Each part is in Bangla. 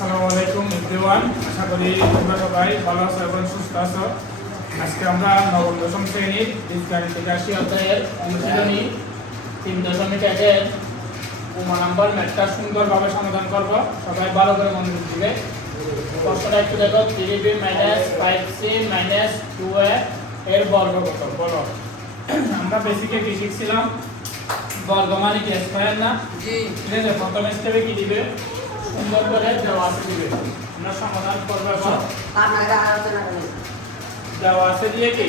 আসসালামু আলাইকুম এভরিওয়ান, আশা করি তোমরা সবাই ভালো আছো এবং সুস্থ আছো। আজকে আমরা নবম দশম শ্রেণীর বীজগণিত ৮২ অধ্যায়ের অনুশীলনী ৩.১-এর উপমা নাম্বার ম্যাথটা সুন্দরভাবে সমাধান করব। সবাই ভালো করে মনোযোগ দিবে। প্রশ্নটা একটু দেখো, 3b - 5c - 2a এর বর্গ কত বলো। আমরা বেসিকে কি শিখছিলাম? বর্গ মানে কি স্কয়ার না? জি। ঠিক আছে, প্রথম স্টেপে কি দিবে? সুন্দর করে দেওয়া আছে দিবে। আমরা সমাধান করব এখন। দেওয়া আছে দিয়ে কি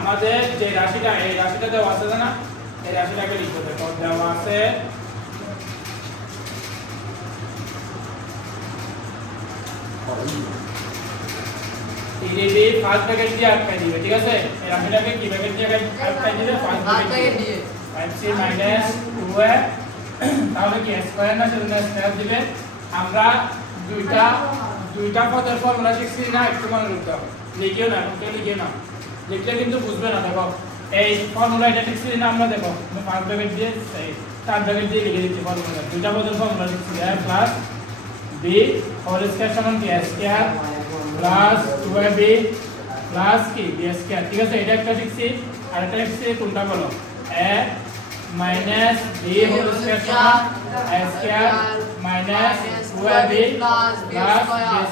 আমাদের যে রাশিটা, এই রাশিটা দেওয়া আছে না, এই রাশিটাকে লিখতে দেখো। দেওয়া আছে 3b ফার্স্ট ব্র্যাকেট দিয়ে আটকাই দিবে। ঠিক আছে, এই রাশিটাকে কি ব্র্যাকেট দিয়ে আটকাই দিবে? ফার্স্ট ব্র্যাকেট দিয়ে 5c - 2a। তাহলে কি স্কয়ার না, সেজন্য স্কয়ার দিবে। আমরা দুইটা পদের ফর্মুলা শিখছি না, একটু মনে রাখতে হবে। লিখিও না, লিখিও না, লিখলে কিন্তু বুঝবে না। দেখো এই ফর্মুলা এটা শিখছি না আমরা, দেখো আমি ফার্স্ট ব্র্যাকেট দিয়ে চার ব্র্যাকেট দিয়ে লিখে দিচ্ছি ফর্মুলা। দুইটা পদের ফর্মুলা শিখছি, a plus b whole square সমান কি a square plus 2ab plus কি b স্কয়ার। ঠিক আছে, এটা একটা শিখছি। আর একটা শিখছি কোনটা বলো? a minus b whole square সমান a square minus 2ab plus b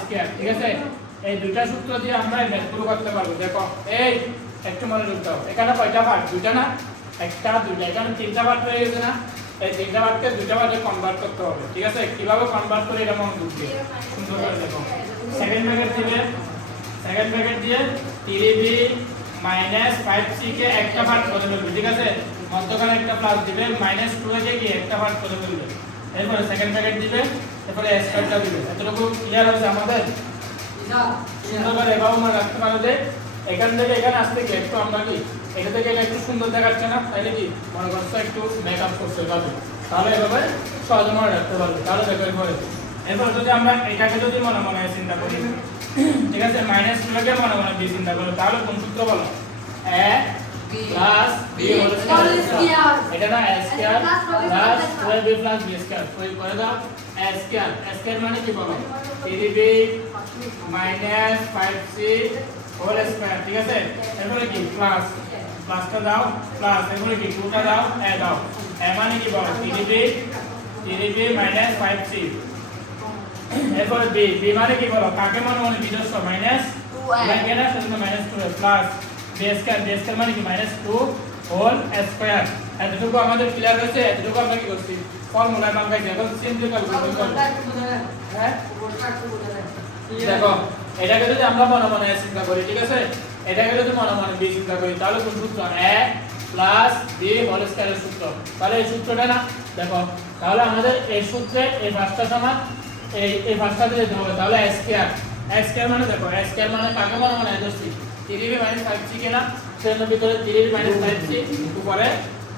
square. ঠিক আছে, এই দুইটা সূত্র দিয়ে আমরা এই ম্যাথগুলো করতে পারবো। দেখো এই একটু মনে রাখতে হবে, এখানে কয়টা পার্ট? দুইটা না, একটা দুইটা, এখানে তিনটা পার্ট হয়ে গেছে না? এই তিনটা পার্টকে দুইটা পার্টে কনভার্ট করতে হবে। ঠিক আছে, কিভাবে কনভার্ট করে এটা মনে রাখবে সুন্দর করে দেখো। সেকেন্ড ব্র্যাকেট দিয়ে 3b - 5c কে একটা পার্ট করে ফেলবে। ঠিক আছে, মধ্যখানে একটা প্লাস দিবে, -2 কে কি একটা পার্ট করে ফেলবে। এরপরে সেকেন্ড ব্র্যাকেট দিবে, এরপরে স্কয়ারটা দিবে। এতটুকু ক্লিয়ার হয়েছে আমাদের? সুন্দর করে এভাবে মনে রাখতে পারো যে এখান থেকে এখানে আসতে কি একটু আমরা কি এটা থেকে এটা একটু সুন্দর দেখাচ্ছে না, তাইলে কি মনে করছো একটু মেকআপ করতে পারবে, তাহলে এভাবে সহজে মনে রাখতে পারবে। তাহলে দেখো এরপর যদি আমরা এটাকে যদি মনে মনে চিন্তা করি, ঠিক আছে, -2 কে মনে মনে দিয়ে চিন্তা করি, তাহলে কোন সূত্র বলো? a plus b whole square. এটা না a square plus 2ab plus b square. প্রয়োগ করে দাও a স্কয়ার। a স্কয়ার মানে কি বলো? 3b - 5c whole square. ঠিক আছে, এরপরে কি প্লাসটা দাও, প্লাস এরপরে কি 2টা দাও, a দাও। a মানে কি বলো? 3b - 5c। এরপরে b মানে কি বলো? কাকে মনে মনে বিজস্ব মাইনাস 2a লাগে না, সেজন্য -2a প্লাস b স্কয়ার মানে কি -2 হোল স্কয়ার। এতটুকু আমাদের ক্লিয়ার হয়েছে। এতটুকু আমরা কি করছি? ফর্মুলা বানাইছি। এখন সিম্পলিফাই করব। হ্যাঁ, দেখো এটাকে যদি আমরা মনে মনে চিন্তা করি, ঠিক আছে, এটাকে যদি মনে মনে b চিন্তা করি, তাহলে কোন সূত্র? a প্লাস b হোল স্কয়ারের সূত্র। তাহলে এই সূত্রটা না, দেখো তাহলে আমাদের এই সূত্রে এই পাঁচটা সমান এই পাঁচটা দিয়ে দিতে হবে। তাহলে a স্কয়ার মানে দেখো a স্কয়ার মানে কাকে মনে মনে ধরছি? 3b - 5c কে না, সেজন্য ভিতরে 3b - 5c উপরে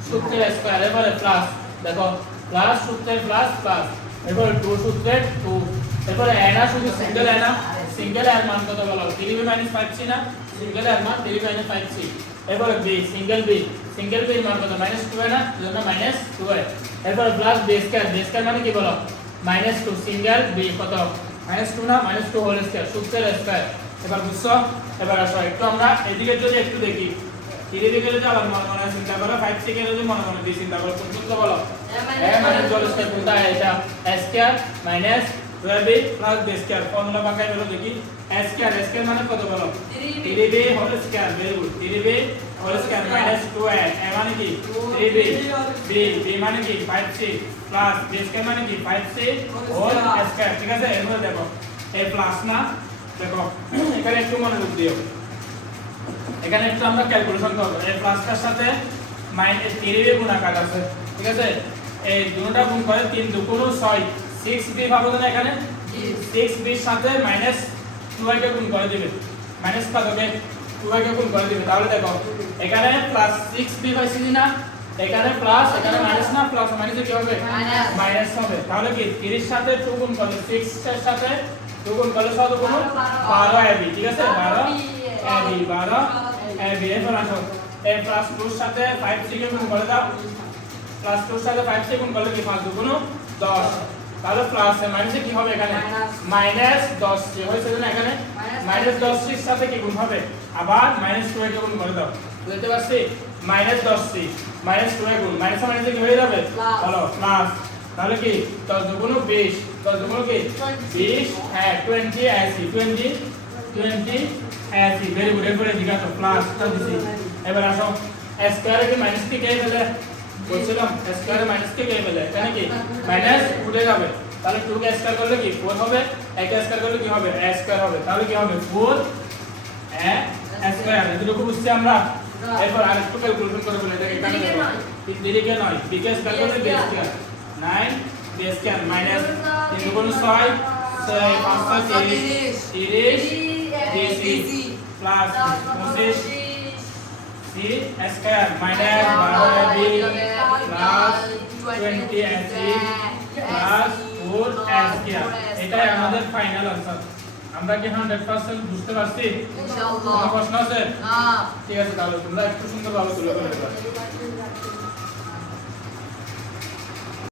সূত্রের স্কয়ার, এবারে প্লাস, দেখো প্লাস সূত্রের প্লাস প্লাস, এবারে 2 সূত্রের 2, এবারে a না, শুধু সিঙ্গেল a না, সিঙ্গেল এর মান কত বলো? 3b - 5c না, সিঙ্গেল এর মান 3b - 5c। এবারে b সিঙ্গেল b এর মান কত? -2 না, সেজন্য -2a। এরপর প্লাস b স্কয়ার মানে কি বলো? -2 সিঙ্গেল b কত? -2 না, -2 হোল স্কয়ার, সূত্রের স্কয়ার। এবার বুঝছো? এবার আসো একটু আমরা এদিকে যদি একটু দেখি, 3b কে যদি আবার মনে মনে চিন্তা করো, 5c কে যদি মনে মনে দিয়ে চিন্তা করো, কোন সূত্র বলো? a - হোল স্কয়ার কোনটা? এটা a square minus 2ab plus b square. Formula বাঁকাই হলো দেখি, a স্কয়ার মানে কত বলো? 3b whole square. Very good, 3b whole square minus 2a। a মানে কি? 3b, b মানে কি? 5c প্লাস b স্কয়ার মানে কি? 5c whole square. ঠিক আছে, এরপর দেখো এই প্লাস না, দেখো এখানে একটু মনোযোগ দিও। এখানে একটু আমরা ক্যালকুলেশন করব। এই প্লাসটার সাথে মাইনাস 3b গুণাকার আছে। ঠিক আছে, এই দুটোটা গুণ করে 3 2 6 6b পাবো না এখানে? 6b এর সাথে -2a কে গুণ করে দিবে। মাইনাস কতকে? 2a কে গুণ করে দিবে। তাহলে দেখো এখানে প্লাস 6b পাইছি না, এখানে প্লাস, এখানে মাইনাস না, প্লাস মাইনাসে কি হবে? মাইনাস হবে। তাহলে কি 30 এর সাথে 2 গুণ করলে 6 এর সাথে 2 গুণ করলে কত গুণ? 12ab। ঠিক আছে, 12ab। এরপর আসো এই প্লাস 2 এর সাথে 5c কে গুণ করে দাও, প্লাস 2 এর সাথে 5c গুণ করলে কি 5 2 গুণ 10। তাহলে প্লাস এ মাইনাসে কি হবে এখানে মাইনাস 10 কি হয়েছে না এখানে মাইনাস 10 এর সাথে কি গুণ হবে আবার মাইনাস 2 এর গুণ করে দাও বুঝতে পারছি মাইনাস 10 মাইনাস 2 এর গুণ মাইনাস মাইনাসে কি হয়ে যাবে বলো প্লাস তাহলে কি 10 দুগুণ 20 10 দুগুণ কি 20 হ্যাঁ 20 80 20 80 ভেরি গুড এরপরে দিকে আসো প্লাস টা দিছি এবার আসো স্কয়ারে কি মাইনাস কি কে ফেলে বলছিলাম স্কয়ারে মাইনাস কি কে ফেলে এখানে কি মাইনাস উঠে যাবে তাহলে 2 কে স্কয়ার করলে কি 4 হবে 1 কে স্কয়ার করলে কি হবে a স্কয়ার হবে তাহলে কি হবে 4 a স্কয়ার এতটুকু বুঝছি আমরা এরপর আরেকটু ক্যালকুলেশন করে বলে দেখো এখানে দিদিকে নয় b কে স্কয়ার করলে b square 9 b square minus 3 গুণ 6 5 30 plus 25 c square minus 12 b plus 20 ac plus 4 a square এটাই আমাদের ফাইনাল आंसर আমরা কি 100% বুঝতে পারছি ইনশাআল্লাহ কোনো প্রশ্ন আছে না ঠিক আছে তাহলে তোমরা একটু সুন্দরভাবে তুলে ধরে